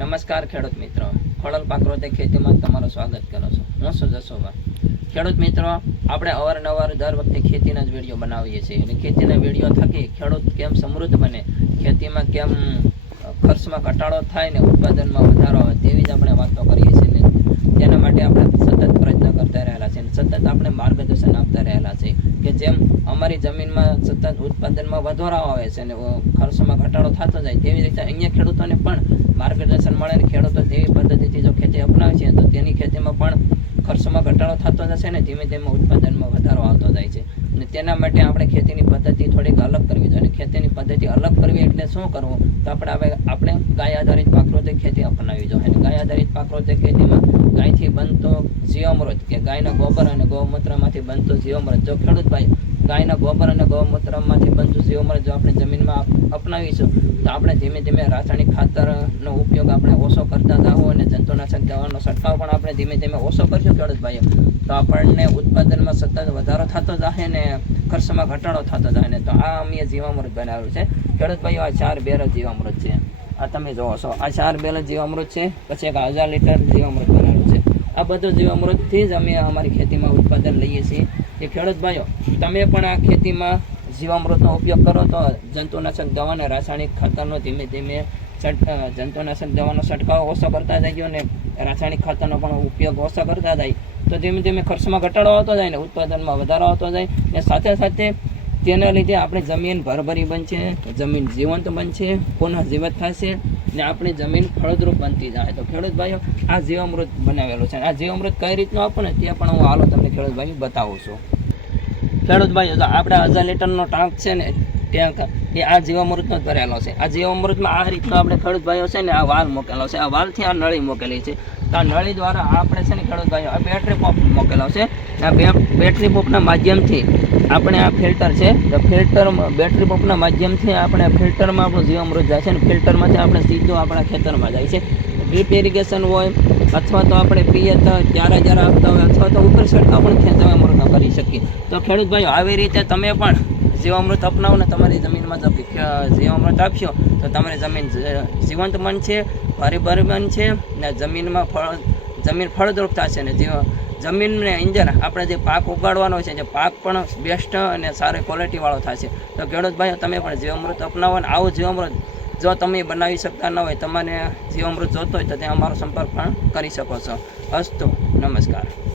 નમસ્કાર ખેડૂત મિત્રો, ખોડલ પાકરોતે ખેતીમાં તમારું સ્વાગત કરું છું. હું છું જસોબા. ખેડૂત મિત્રો, આપણે અવારનવાર દર વખતે ખેતીના જ વિડીયો બનાવીએ છીએ અને ખેતીના વિડીયો થકી ખેડૂત કેમ સમૃદ્ધ બને, ખેતીમાં કેમ ખર્ચમાં ઘટાડો થાય ને ઉત્પાદનમાં વધારો આવે તેવી જ આપણે વાતો કરીએ છીએ. તેના માટે આપણે સતત પ્રયત્ન કરતા રહેલા છે અને સતત આપણે માર્ગદર્શન આપતા રહેલા છે કે જેમ અમારી જમીનમાં સતત ઉત્પાદનમાં વધારો આવે છે અને ખર્ચમાં ઘટાડો થતો જાય તેવી રીતે અહીંયા ખેડૂતોને પણ માર્ગદર્શન મળે ને ખેડૂતો તેવી પદ્ધતિથી જો ખેતી અપનાવે છે તો તેની ખેતીમાં પણ ખર્ચમાં ઘટાડો થતો જશે ને ધીમે ધીમે ઉત્પાદનમાં વધારો આવતો જાય છે. અને તેના માટે આપણે ખેતીની પદ્ધતિ થોડીક અલગ કરવી જોઈએ. ખેતીની પદ્ધતિ અલગ કરવી એટલે શું કરવું, તો આપણે ગાય આધારિત પ્રાકૃતિક ખેતી અપનાવી જોઈએ. અને ગાય આધારિત પ્રાકૃતિક ખેતીમાં ગાયથી બનતો જીવામૃત કે ગાયના ગોબર અને ગૌમૂત્રમાંથી બનતું જીવામૃત, જો ખેડૂત ભાઈ ગાયના ગોબર અને ગૌમૂત્રમાંથી બનતું જીવામૃત જો આપણે જમીનમાં અપનાવીશું તો આપણે ધીમે ધીમે રાસાયણિક ખાતરનો ઉપયોગ આપણે ઓછો કરતા જાઓ અને જંતુનાશક દવાનો છંટકાવ પણ આપણે ધીમે ધીમે ઓછો કરશું ખેડૂત ભાઈઓ, તો આપણને ઉત્પાદનમાં સતત વધારો થતો જાય ને ખર્ચમાં ઘટાડો થતો જાય ને. તો આ અમે જીવામૃત બનાવ્યું છે ખેડૂત ભાઈઓ. આ 4 બેરલ જીવામૃત છે, આ તમે જોવો છો. આ 4 બેરલ જીવામૃત છે, પછી એક 1000 લીટર જીવામૃત બનાવ્યું છે. આ બધું જીવામૃતથી જ અમે અમારી ખેતીમાં ઉત્પાદન લઈએ છીએ. એ ખેડૂત ભાઈઓ, તમે પણ આ ખેતીમાં જીવામૃતનો ઉપયોગ કરો તો જંતુનાશક દવાને રાસાયણિક ખાતરનો ધીમે ધીમે જંતુનાશક દવાનો છંટકાવ ઓછો કરતા જાય અને રાસાયણિક ખાતરનો પણ ઉપયોગ ઓછો કરતા જાય તો ધીમે ધીમે ખર્ચમાં ઘટાડો આવતો જાય ને ઉત્પાદનમાં વધારો આવતો જાય ને સાથે સાથે તેના લીધે આપણી જમીન ભરભરી બનશે, જમીન જીવંત બનશે, પુનઃ જીવત થશે ને આપણી જમીન ફળદ્રુપ બનતી જાય. તો ખેડૂત ભાઈઓ, આ જીવામૃત બનાવેલું છે. આ જીવામૃત કઈ રીતનું આપો ને તે પણ હું હાલો તમને ખેડૂત ભાઈ બતાવું છું. ખેડૂત ભાઈઓ, આપણે 1000 લીટરનો ટાંક છે ને ત્યાં એ આ જીવામૃતનો જ ભરેલો છે. આ જીવામૃતમાં આ રીતનો આપણે ખેડૂત ભાઈઓ છે ને આ વાલ મૂકેલો છે. આ વાલથી આ નળી મૂકેલી છે. તો આ નળી દ્વારા આપણે છે ને ખેડૂત ભાઈઓ આ બેટરી પંપ મૂકેલો છે. આ બેટરી પંપના માધ્યમથી આપણે આ ફિલ્ટર છે, તો ફિલ્ટર બેટરી પંપના માધ્યમથી આપણે ફિલ્ટરમાં આપણું જીવામૃત જાય છે ને ફિલ્ટરમાંથી આપણે સીધું આપણા ખેતરમાં જાય છે. ડ્રીપ ઇરિગેશન હોય અથવા તો આપણે પીએ તો જ્યારે આપતા હોય અથવા તો ઉપર છંટકાવ પણ જીવામૃતનો કરી શકીએ. તો ખેડૂત ભાઈઓ, આવી રીતે તમે પણ જીવામૃત અપનાવો ને તમારી જમીનમાં જો જીવામૃત આપશો તો તમારી જમીન જીવંત બનશે, ભરી બનશે ને જમીનમાં જમીન ફળદ્રુપ થશે ને જમીનને અંદર આપણે જે પાક ઉગાડવાનો છે જે પાક પણ બેસ્ટ અને સારી ક્વોલિટીવાળો થશે. તો ખેડૂત ભાઈઓ, તમે પણ જીવામૃત અપનાવો ને આવું જીવામૃત જો તમે બનાવી શકતા ન હોય, તમારે જીવામૃત જોતો હોય તો ત્યાં અમારો સંપર્ક પણ કરી શકો છો. અસ્તુ, નમસ્કાર.